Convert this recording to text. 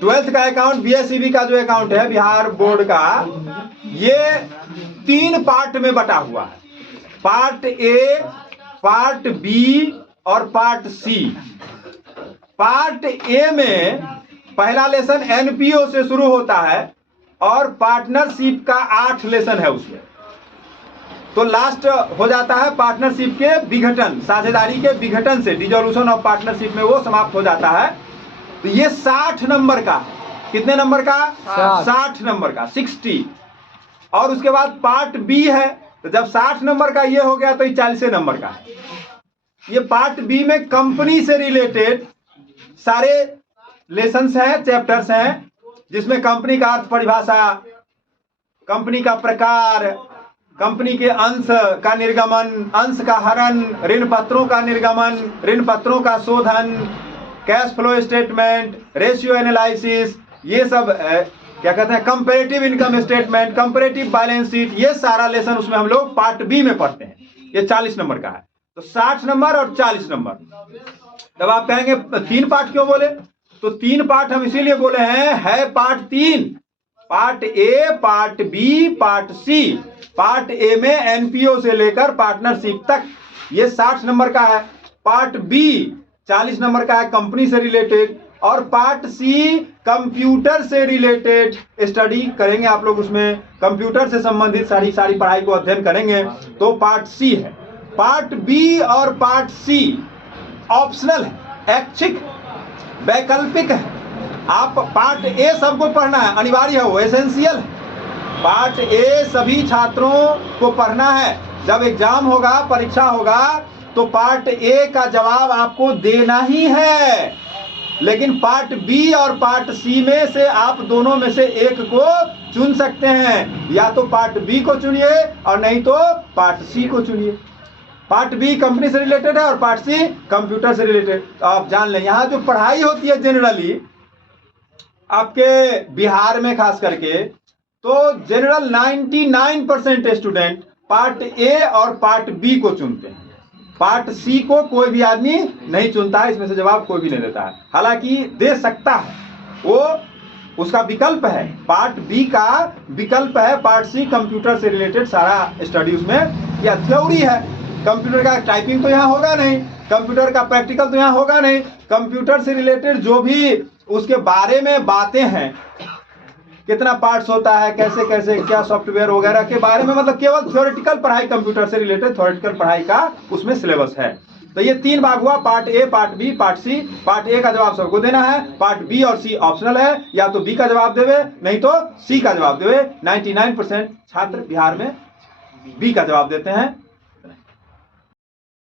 Twelfth का account, BSEB का जो अकाउंट है बिहार बोर्ड का, ये 3 पार्ट में बटा हुआ है। पार्ट ए, पार्ट बी और पार्ट सी। पार्ट ए में पहला लेसन एनपीओ से शुरू होता है और पार्टनरशिप का 8 लेसन है उसमें। तो लास्ट हो जाता है पार्टनरशिप के विघटन, साझेदारी के विघटन से, डिसोल्यूशन ऑफ पार्टनरशिप में वो समाप्त हो जाता है। तो ये 60 नंबर का, कितने नंबर का? 60 नंबर का, 60। और उसके बाद पार्ट बी है, तो जब 60 नंबर का ये हो गया तो ये 40 नंबर का है। ये पार्ट बी में कंपनी से रिलेटेड सारे लेसन्स हैं, चैप्टर्स हैं, जिसमें कंपनी का अर्थ परिभाषा, कंपनी का प्रकार, कंपनी के अंश का निर्गमन, अंश का हरण, ऋण पत्रों का निर्गमन, ऋण पत्रों का शोधन, cash flow statement, ratio analysis, ये सब क्या कहते हैं, comparative income statement, comparative balance sheet, ये सारा लेसन उसमें हम लोग पार्ट बी में पढ़ते हैं। ये 40 नंबर का है। तो 60 नंबर और 40 नंबर। तब आप कहेंगे 3 पार्ट क्यों बोले? तो 3 पार्ट हम इसीलिए बोले हैं, है part 3, part A, part B, part C. Part A में एनपीओ से लेकर पार्टनरशिप तक, ये 60 नंबर का है। पार्ट बी 40 नंबर का है, कंपनी से रिलेटेड। और पार्ट सी कंप्यूटर से रिलेटेड स्टडी करेंगे आप लोग, उसमें कंप्यूटर से संबंधित सारी पढ़ाई को अध्ययन करेंगे, तो पार्ट सी है। पार्ट बी और पार्ट सी ऑप्शनल है, ऐच्छिक, वैकल्पिक है। आप पार्ट ए सबको पढ़ना है, अनिवार्य है, वो एसेंशियल है। पार्ट ए सभी छात्रों को पढ़ना है। जब एग्जाम होगा, परीक्षा होगा, तो पार्ट ए का जवाब आपको देना ही है। लेकिन पार्ट बी और पार्ट सी में से आप दोनों में से एक को चुन सकते हैं, या तो पार्ट बी को चुनिए और नहीं तो पार्ट सी को चुनिए। पार्ट बी कंपनी से रिलेटेड है और पार्ट सी कंप्यूटर से रिलेटेड। तो आप जान लें, यहाँ जो पढ़ाई होती है जनरली आपके बिहार में खास करके, तो जनरल 99% स्टूडेंट पार्ट ए और पार्ट बी को चुनते हैं। पार्ट सी को कोई भी आदमी नहीं चुनता है, इसमें से जवाब कोई भी नहीं देता है। हालांकि दे सकता है, वो उसका विकल्प है। पार्ट बी का विकल्प है पार्ट सी, कंप्यूटर से रिलेटेड सारा स्टडी उसमें, या थ्योरी है। कंप्यूटर का टाइपिंग तो यहाँ होगा नहीं, कंप्यूटर का प्रैक्टिकल तो यहाँ होगा नहीं। कंप्यूटर से रिलेटेड जो भी उसके बारे में बातें हैं, कितना पार्ट्स होता है, कैसे कैसे क्या सॉफ्टवेयर वगैरह के बारे में, मतलब केवल थ्योरेटिकल पढ़ाई, कंप्यूटर से रिलेटेड थ्योरेटिकल पढ़ाई का उसमें सिलेबस है। तो ये 3 भाग हुआ, part A, part B, part C. Part A का जवाब सबको देना है, पार्ट बी और सी ऑप्शनल है, या तो बी का जवाब देवे नहीं तो सी का जवाब देवे। 99% छात्र बिहार में बी का जवाब देते हैं।